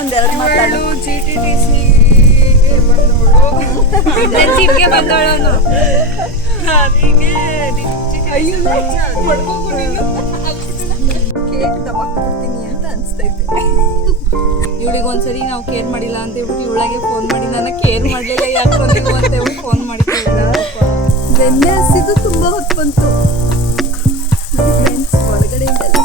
ಒಂದೆರಡು ಮಾತಾಡು. GTTCಗೆ ಬಂದೋಳು ಕೇಕ್ ದಬಾಕ್ಬಿಡ್ತೀನಿ ಅಂತ ಅನ್ಸ್ತೈತೆ. ಇವಳಿಗೆ ಒಂದ್ಸರಿ ನಾವು ಕೇರ್ ಮಾಡಿಲ್ಲ ಅಂತ ಹೇಳ್ಬಿಟ್ಟು ಇವಳಿಗೆ ಫೋನ್ ಮಾಡಿ ನನ್ನ ಕೇರ್ ಮಾಡಲಿಲ್ಲ ಯಾಕೋ ನೀವು ಅಂತ ಹೇಳ್ಬಿಟ್ಟು ಫೋನ್ ಮಾಡಿಕೊಳ್ಳ. ಬೆಣ್ಣೆ ಹಸಿದು ತುಂಬ ಹೊತ್ತು ಬಂತು ಫ್ರೆಂಡ್ಸ್. ಒಳಗಡೆಯಿಂದೆಲ್ಲ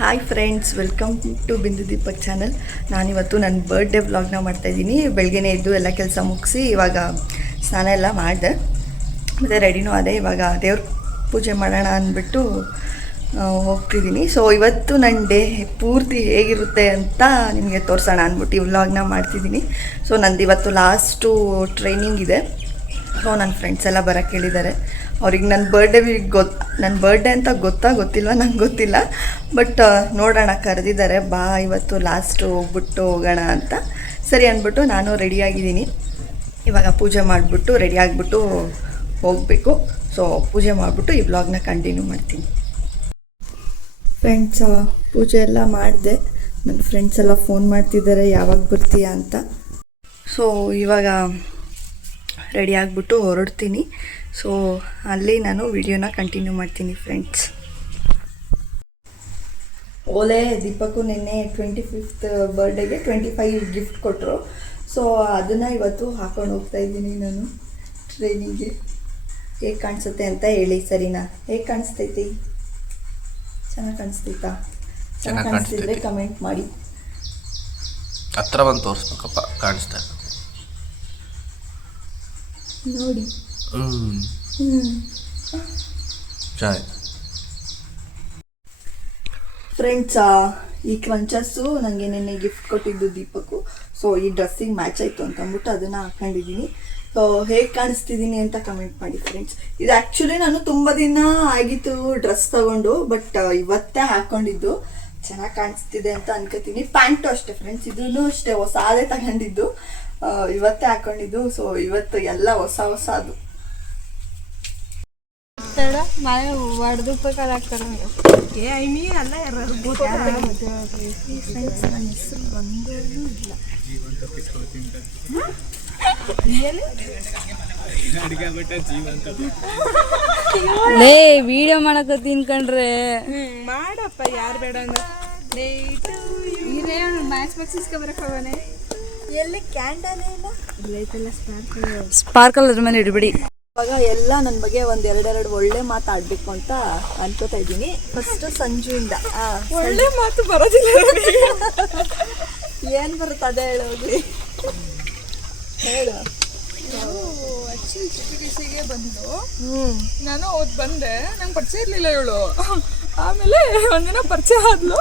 hi friends, welcome to Bindu Deepak channel. ನಾನಿವತ್ತು ನನ್ನ ಬರ್ಡೇ ವ್ಲಾಗ್ನ ಮಾಡ್ತಾಯಿದ್ದೀನಿ. ಬೆಳಗ್ಗೆನೇ ಎದ್ದು ಎಲ್ಲ ಕೆಲಸ ಮುಗಿಸಿ ಇವಾಗ ಸ್ನಾನ ಎಲ್ಲ ಮಾಡಿದೆ, ಮತ್ತು ರೆಡಿನೂ ಅದೇ. ಇವಾಗ ದೇವ್ರ ಪೂಜೆ ಮಾಡೋಣ ಅಂದ್ಬಿಟ್ಟು ಹೋಗ್ತಿದ್ದೀನಿ. ಸೊ ಇವತ್ತು ನನ್ನ ಡೇ ಪೂರ್ತಿ ಹೇಗಿರುತ್ತೆ ಅಂತ ನಿಮಗೆ ತೋರಿಸೋಣ ಅಂದ್ಬಿಟ್ಟು ಈ ವ್ಲಾಗ್ನ ಮಾಡ್ತಿದ್ದೀನಿ. ಸೊ ನಂದು ಇವತ್ತು ಲಾಸ್ಟು ಟ್ರೈನಿಂಗ್ ಇದೆ. ಸೊ ನನ್ನ ಫ್ರೆಂಡ್ಸ್ ಎಲ್ಲ ಬರೋಕ್ಕೆ ಹೇಳಿದ್ದಾರೆ. ಅವ್ರಿಗೆ ನನ್ನ ಬರ್ಡೇ ಅಂತ ಗೊತ್ತಿಲ್ವ ನಂಗೆ ಗೊತ್ತಿಲ್ಲ, ಬಟ್ ನೋಡೋಣ, ಕರೆದಿದ್ದಾರೆ, ಬಾ ಇವತ್ತು ಲಾಸ್ಟು ಹೋಗ್ಬಿಟ್ಟು ಹೋಗೋಣ ಅಂತ. ಸರಿ ಅಂದ್ಬಿಟ್ಟು ನಾನು ರೆಡಿಯಾಗಿದ್ದೀನಿ. ಇವಾಗ ಪೂಜೆ ಮಾಡಿಬಿಟ್ಟು ರೆಡಿ ಆಗಿಬಿಟ್ಟು ಹೋಗಬೇಕು. ಸೊ ಪೂಜೆ ಮಾಡಿಬಿಟ್ಟು ಈ ವ್ಲಾಗ್ನ ಕಂಟಿನ್ಯೂ ಮಾಡ್ತೀನಿ. ಫ್ರೆಂಡ್ಸ್, ಪೂಜೆ ಎಲ್ಲ ಮಾಡಿದೆ. ನನ್ನ ಫ್ರೆಂಡ್ಸ್ ಎಲ್ಲ ಫೋನ್ ಮಾಡ್ತಿದ್ದಾರೆ ಯಾವಾಗ ಬರ್ತೀಯಾ ಅಂತ. ಸೊ ಇವಾಗ ರೆಡಿ ಆಗಿಬಿಟ್ಟು ಹೊರಡ್ತೀನಿ. ಸೊ ಅಲ್ಲಿ ನಾನು ವಿಡಿಯೋನ ಕಂಟಿನ್ಯೂ ಮಾಡ್ತೀನಿ ಫ್ರೆಂಡ್ಸ್. ಓಲೆ ದೀಪಕ್ಕು ನಿನ್ನೆ 25th ಬರ್ಡೇಗೆ 25 ಗಿಫ್ಟ್ ಕೊಟ್ಟರು. ಸೊ ಅದನ್ನು ಇವತ್ತು ಹಾಕೊಂಡು ಹೋಗ್ತಾ ಇದ್ದೀನಿ ನಾನು ಟ್ರೈನಿಂಗ್ಗೆ. ಹೇಗೆ ಕಾಣಿಸುತ್ತೆ ಅಂತ ಹೇಳಿ, ಸರಿನಾ? ಹೇಗೆ ಕಾಣಿಸ್ತೈತಿ? ಚೆನ್ನಾಗಿ ಕಾಣಿಸ್ತೈತಾ? ಚೆನ್ನಾಗಿ ಕಾಣಿಸ್ತಿದ್ರೆ ಕಮೆಂಟ್ ಮಾಡಿ. ಹತ್ರ ಬಂದು ತೋರಿಸ್ಬೇಕಪ್ಪ, ಕಾಣಿಸ್ತಾ ನೋಡಿ. ಫ್ರೆಂಡ್ಸ್, ಈ ಕ್ರಂಚಸ್ಸು ನನಗೆ ನಿನ್ನೆ ಗಿಫ್ಟ್ ಕೊಟ್ಟಿದ್ದು ದೀಪಕ್ಕು. ಸೊ ಈ ಡ್ರೆಸ್ಸಿಗೆ ಮ್ಯಾಚ್ ಆಯಿತು ಅಂತ ಅಂದ್ಬಿಟ್ಟು ಅದನ್ನು ಹಾಕೊಂಡಿದ್ದೀನಿ. ಸೊ ಹೇಗೆ ಕಾಣಿಸ್ತಿದ್ದೀನಿ ಅಂತ ಕಮೆಂಟ್ ಮಾಡಿ ಫ್ರೆಂಡ್ಸ್. ಇದು ಆ್ಯಕ್ಚುಲಿ ನಾನು ತುಂಬ ದಿನ ಆಗಿತ್ತು ಡ್ರೆಸ್ ತಗೊಂಡು, ಬಟ್ ಇವತ್ತೇ ಹಾಕ್ಕೊಂಡಿದ್ದು. ಚೆನ್ನಾಗಿ ಕಾಣಿಸ್ತಿದೆ ಅಂತ ಅನ್ಕೋತೀನಿ. ಪ್ಯಾಂಟು ಅಷ್ಟೇ ಫ್ರೆಂಡ್ಸ್, ಇದೂ ಅಷ್ಟೇ ಹೊಸಾದೇ ತಗೊಂಡಿದ್ದು, ಇವತ್ತೇ ಹಾಕ್ಕೊಂಡಿದ್ದು. ಸೊ ಇವತ್ತು ಎಲ್ಲ ಹೊಸದು. ಮನೆ ಹೊಡೆದು ಉಪಕಾರ ಆಗ್ತಾರೆ. ಅಲ್ಲ ಯಾರು ನನ್ನ ಹೆಸರು ಬಂದೂ ಇಲ್ಲ. ಲೇ ವಿಡಿಯೋ ಮಾಡಕತ್ತೀನಿ ಕಣ್ರೆ. ಮಾಡಪ್ಪ, ಯಾರು ಬೇಡ ಅಂದ್ರೆ ಮ್ಯಾಚ್ ಬಾಕ್ಸ್ ಬರಕವನೆ. ಎಲ್ಲಿ ಕ್ಯಾಂಡಲೇ ಇಲ್ಲ, ಇಲ್ಲೈತಲ್ಲ ಸ್ಪಾರ್ಕಲ್ ಅದ್ರ ಮೇಲೆ ಇಡಬೇಡಿ. ಇವಾಗ ಎಲ್ಲ ನನ್ನ ಬಗ್ಗೆ ಒಂದೆರಡೆರಡು ಒಳ್ಳೆ ಮಾತಾಡಬೇಕು ಅಂತ ಅನ್ಕೋತಾ ಇದ್ದೀನಿ. ಫಸ್ಟ್ ಸಂಜುವಿಂದ. ಒಳ್ಳೆ ಮಾತು ಬರೋದಿಲ್ಲ. ಏನು ಬರುತ್ತೆ ಅದೇ ಹೇಳೋಗಿ, ಹೇಳು. ಆಕ್ಚುಲಿ GTTCಗೆ ಬಂದು ನಾನು ಅವತ್ತು ಬಂದೆ, ನಂಗೆ ಪರಿಚಯ ಇರಲಿಲ್ಲ ಇವಳು. ಆಮೇಲೆ ಒಂದಿನ ಪರಿಚಯ ಆದ್ಲು,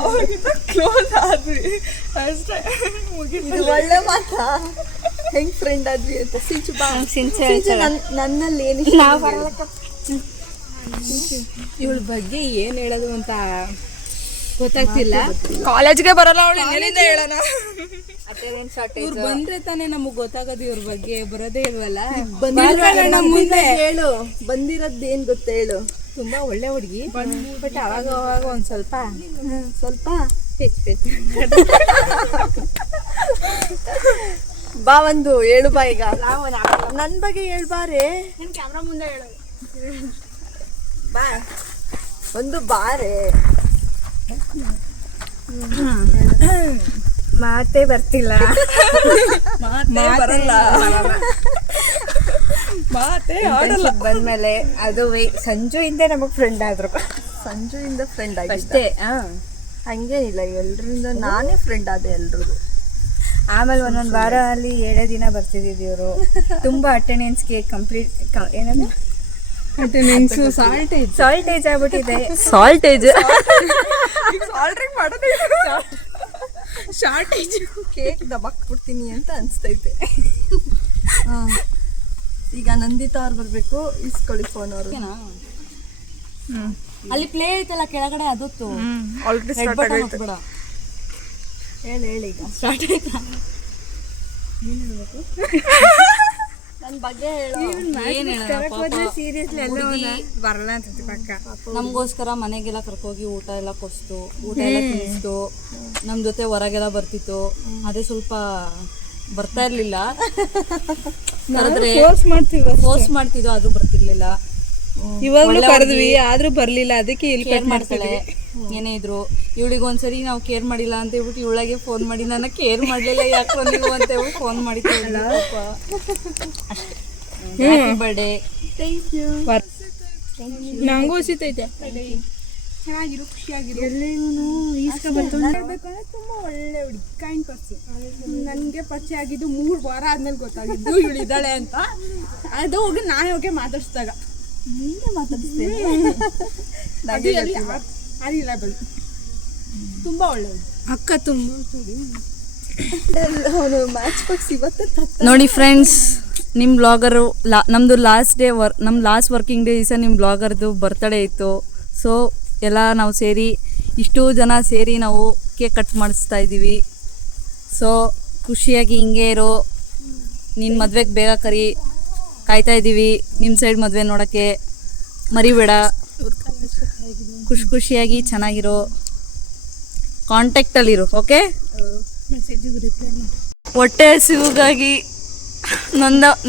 ಅವಾಗಿಂದ ಕ್ಲೋಸ್ ಆದ್ವಿ ಅಷ್ಟೇ, ಮುಗಿತು. ಒಳ್ಳೆ ಮಾತಾ? ಹೆಂಗ್ ಫ್ರೆಂಡ್ ಆದ್ವಿ ಅಂತ ಸಿಂಚು ಬಾ. ನನ್ನಲ್ಲಿ ಏನು ಇವಳ ಬಗ್ಗೆ ಏನು ಹೇಳೋದು ಅಂತ ಗೊತ್ತಾಗ್ತಿಲ್ಲ. ಕಾಲೇಜ್ಗೆ ಬರಲ್ಲ ಅವಳು, ಇನ್ನೇನಿಂದ ಹೇಳೋಣ. ಇವ್ರು ಬಂದ್ರೆ ತಾನೇ ನಮಗ್ ಗೊತ್ತಾಗೋದು ಇವ್ರ ಬಗ್ಗೆ, ಬರೋದೇ ಇಲ್ವಲ್ಲ. ಮುಂದೆ ಹೇಳು, ಬಂದಿರೋದು ಏನ್ ಗೊತ್ತ ಹೇಳು. ತುಂಬಾ ಒಳ್ಳೆ ಹುಡುಗಿ, ಬಟ್ ಅವಾಗ ಅವಾಗ ಒಂದ್ ಸ್ವಲ್ಪ ಬಾ ಒಂದು ಹೇಳು ಬಾ. ಈಗ ನನ್ ಬಗ್ಗೆ ಹೇಳ್ಬಾರೆ, ಕ್ಯಾಮ್ರಾ ಮುಂದೆ ಹೇಳು. ಬಾ ಒಂದು ಬಾರೆ. ಮಾತೇ ಬರ್ತಿಲ್ಲ, ಬರಲ್ಲ, ಮಾತೇ ಆಡಲ್ಲ. ಬಂದ್ಮೇಲೆ ಅದು ಸಂಜು ಇಂದ ನಮಗ್ ಫ್ರೆಂಡ್ ಆದ್ರು. ಸಂಜುವಿಂದ ಫ್ರೆಂಡ್ ಆಗಿ ಅಷ್ಟೇ. ಹಂಗೇನಿಲ್ಲ, ಎಲ್ರಿಂದ ನಾನೇ ಫ್ರೆಂಡ್ ಆದೆ ಎಲ್ರಿಗೂ. ಆಮೇಲೆ ಒಂದೊಂದು ವಾರ ಅಲ್ಲಿ 7 ದಿನ ಬರ್ತಿದ್ದೀವಿ. ಇವರು ತುಂಬಾ ಅಟೆಂಡೆನ್ಸ್ಗೆ ಕಂಪ್ಲೀಟ್ ಏನಂದ್ರೆ ಸಾಲ್ಟೇಜ್ ಆಗ್ಬಿಟ್ಟಿದೆ. ಶಾರ್ಟೇಜ್ ಕೇಕ್ ದಬಾಕ್ಬಿಡ್ತೀನಿ ಅಂತ ಅನ್ಸ್ತೈತೆ. ಈಗ ನಂದಿತಾ ಅವ್ರು ಬರ್ಬೇಕು, ಇಸ್ಕೊಳ್ಳಿ ಫೋನ್ ಅವರು. ಅಲ್ಲಿ ಪ್ಲೇ ಐತಲ್ಲ ಕೆಳಗಡೆ, ಅದತ್ತು ಆಲ್ರೆಡಿ ಸ್ಟಾರ್ಟ್ ಆಗೈತೆ. ಹೇಳಿ ಈಗ ಸ್ಟಾರ್ಟ್ ಆಯ್ತಾ? ನನ್ನ ಬಗ್ಗೆ ಏನು ಹೇಳೋಣ ಸೀರಿಯಸ್ಲಿ ಎಲ್ಲ ಬರಲ್ಲ ಅಂತ ಪಕ್ಕ. ನಮಗೋಸ್ಕರ ಮನೆಗೆಲ್ಲ ಕರ್ಕೋಗಿ ಊಟ ಎಲ್ಲ ಕೊಡಿಸ್ತು, ಊಟ ಎಲ್ಲ ತಿನ್ನಿಸ್ತು, ನಮ್ಮ ಜೊತೆ ಹೊರಗೆಲ್ಲ ಬರ್ತಿತ್ತು. ಅದೇ ಸ್ವಲ್ಪ ಬರ್ತಾ ಇರಲಿಲ್ಲ, ಕರೆದ್ರೆ ಫೋರ್ಸ್ ಮಾಡ್ತಿದ್ವು, ಆದ್ರೂ ಬರ್ತಿರ್ಲಿಲ್ಲ. ಇವಾಗ್ಲೂ ಕರೆದ್ವಿ ಆದ್ರೂ ಬರ್ಲಿಲ್ಲ, ಅದಕ್ಕೆ ಇಲ್ಲಿ ಕೇರ್ ಮಾಡ್ತಾಳೆ ಏನೇ ಇದ್ರು. ಇವಳಿಗೊಂದ್ಸರಿ ನಾವು ಕೇರ್ ಮಾಡಿಲ್ಲ ಅಂತ ಹೇಳ್ಬಿಟ್ಟು ಇವಳಿಗೆ ಫೋನ್ ಮಾಡಿ ನನ್ನ ಕೇರ್ ಮಾಡ್ಲಿಲ್ಲ ಯಾಕೋ ನೀವು ಅಂತ ಹೇಳ್ಬಿಟ್ಟು ಫೋನ್ ಮಾಡಿದ್ದೆ. ಅಷ್ಟೇ. Happy birthday. ನಂಗೂ ಹಸಿತೈತೆ. ಚೆನ್ನಾಗಿರು, ಖುಷಿಯಾಗಿರು. ಹೇಳ್ಬೇಕಂದ್ರೆ ತುಂಬಾ ಒಳ್ಳೆ ಹುಡುಗಿ, ಕೈಂಡ್ ಪರ್ಸನ್. ನನಗೆ ಪರಿಚಯ ಆಗಿದ್ದು 3 ವಾರ ಆದ್ಮೇಲೆ ಗೊತ್ತಾಗಿದ್ದು ಇವಳಿದ್ದಾಳೆ ಅಂತ. ಅದು ಹೋಗಿ ನಾನು ಹೋಗಿ ಮಾತಾಡಿಸಿದಾಗ ತುಂಬಾ ಒಳ್ಳೆಯದು ಅಕ್ಕ. ತುಂಬಾ ನೋಡಿ ಫ್ರೆಂಡ್ಸ್, ನಿಮ್ಮ ಬ್ಲಾಗರು ನಮ್ಮದು ನಮ್ಮ ಲಾಸ್ಟ್ ವರ್ಕಿಂಗ್ ಡೇ ದಿವಸ ನಿಮ್ಮ ಬ್ಲಾಗರ್ದು ಬರ್ತಡೇ ಇತ್ತು. ಸೊ ಎಲ್ಲ ನಾವು ಸೇರಿ ಇಷ್ಟು ಜನ ಸೇರಿ ನಾವು ಕೇಕ್ ಕಟ್ ಮಾಡಿಸ್ತಾ ಇದ್ದೀವಿ. ಸೊ ಖುಷಿಯಾಗಿ ಹಿಂಗೆ ಇರೋ, ನಿನ್ನ ಮದುವೆಗೆ ಬೇಗ ಕರಿ, ಕಾಯ್ತಾ ಇದ್ದೀವಿ ನಿಮ್ಮ ಸೈಡ್ ಮದುವೆ ನೋಡೋಕ್ಕೆ, ಮರಿಬೇಡ. ಖುಷಿಯಾಗಿ ಚೆನ್ನಾಗಿರೋ, ಕಾಂಟ್ಯಾಕ್ಟಲ್ಲಿರು. ಓಕೆ. ಹೊಟ್ಟೆ ಹಸಿವಿಗಾಗಿ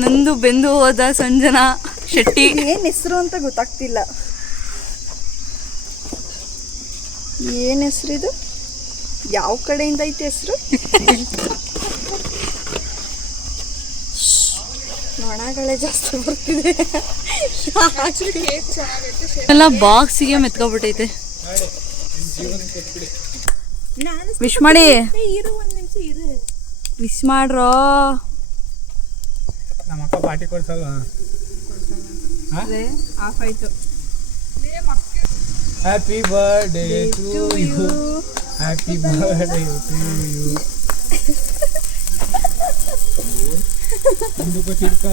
ನಂದು ಬೆಂದು ಹೋದ ಸಂಜನಾ ಶೆಟ್ಟಿ. ಏನು ಹೆಸರು ಅಂತ ಗೊತ್ತಾಗ್ತಿಲ್ಲ. ಏನು ಹೆಸರು ಇದು? ಯಾವ ಕಡೆಯಿಂದ ಐತೆ ಹೆಸರು? ನೊಣಗಳೇ ಜಾಸ್ತಿ ಬರ್ತಿದೆ. ಎಲ್ಲ ಬಾಕ್ಸಿಗೆ ಮೆತ್ಕೊಬಿಟ್ಟೈತೆ. ವಿಶ್ ಮಾಡಿ, ವಿಶ್ ಮಾಡ್ರೋ. ನಮ್ಮ ಅಕ್ಕ ಪಾರ್ಟಿ ಕೊಡ್ಸಲ್ವ? ಆಫ್ ಆಯ್ತು. Happy birthday to you, happy birthday to you. ಮುಂದಕ್ಕೆ ಚಿಕ್ಕ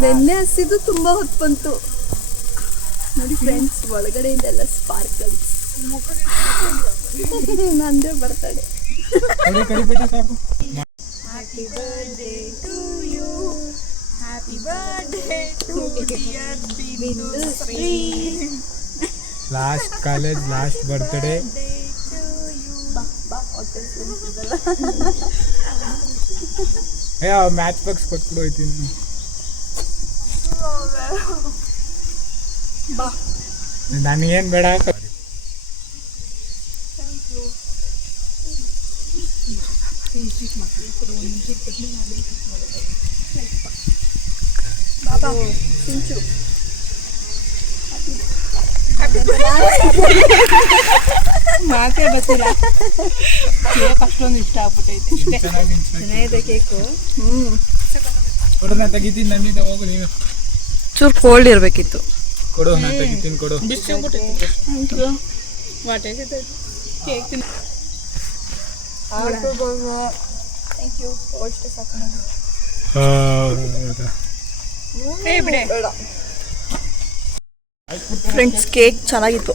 ಬೆಣ್ಣೆ ಹಸಿದು ತುಂಬಾ ಹೊತ್ತು ಬಂತು ನೋಡಿ ಫ್ರೆಂಡ್ಸ್. ಒಳಗಡೆಯಿಂದೆಲ್ಲ ಸ್ಪಾರ್ಕಲ್ಸ್. ನಂದೇ ಬರ್ತಡೆ. ಕಡಿಪೇಟೆ ಸಾಕು. Happy birthday to you, happy birthday to dear Bindushree. Last college, last birthday. Match box ಕೊಟ್ಬಿಡು ಹೋಯ್ತೀನಿ. ನನಗೇನು ಬೇಡ. ಮಾತೇ ಗೊತ್ತಿಲ್ಲ. ಕೇಕ್ ಅಷ್ಟೊಂದು ಇಷ್ಟ ಆಗ್ಬಿಟ್ಟೈತೆ. ಚೆನ್ನಾಗಿದೆ ಕೇಕು. ಕೊಡು, ನಾನು ತೆಗಿತೀನಿ. ನನ್ನಿಂದ ಹೋಗು ನೀನು. ಚೂರು ಕೋಲ್ಡ್ ಇರಬೇಕಿತ್ತು. ಕೊಡು, ನಾನು ತೆಗಿತೀನಿ. ಕೊಡು. ವಾಟೆ ಕೇಕ್ ಫ್ರೆಂಡ್ಸ್, ಕೇಕ್ ಚೆನ್ನಾಗಿತ್ತು.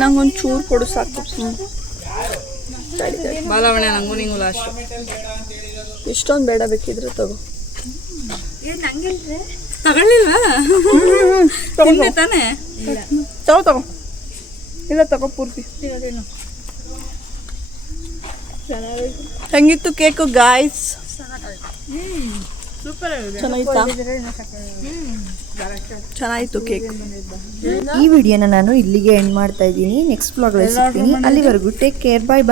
ನಂಗೊಂದು ಚೂರು ಕೊಡು ಸಾಕು. ಬಾಲವಣೆ ನಂಗೂ ನಿಂಗೂ ಲಾಸ್ಟ್. ಇಷ್ಟೊಂದು ಬೇಡ, ಬೇಕಿದ್ರೆ ತಗೋ. ತಗೊಳ್ಳಿಲ್ವಾ? ತಿಂದೆ ತಾನೆ? ತಗೋ. ಇಲ್ಲ ತಗೋ ಪೂರ್ತಿ. ಹೆಂಗಿತ್ತು ಕೇಕು ಗಾಯ್ಸ್? ಚೆನ್ನಾಗಿತ್ತಾ? ಚೆನ್ನಾಗಿತ್ತು ಕೇಕ್. ಈ ವಿಡಿಯೋನ ನಾನು ಇಲ್ಲಿಗೆ ಎಂಡ್ ಮಾಡ್ತಾ ಇದ್ದೀನಿ. ನೆಕ್ಸ್ಟ್ ವ್ಲಾಗಲ್ಲಿ ಸಿಗ್ತೀನಿ. ಅಲ್ಲಿವರೆಗೂ ಟೇಕ್ ಕೇರ್. ಬಾಯ್ ಬಾಯ್.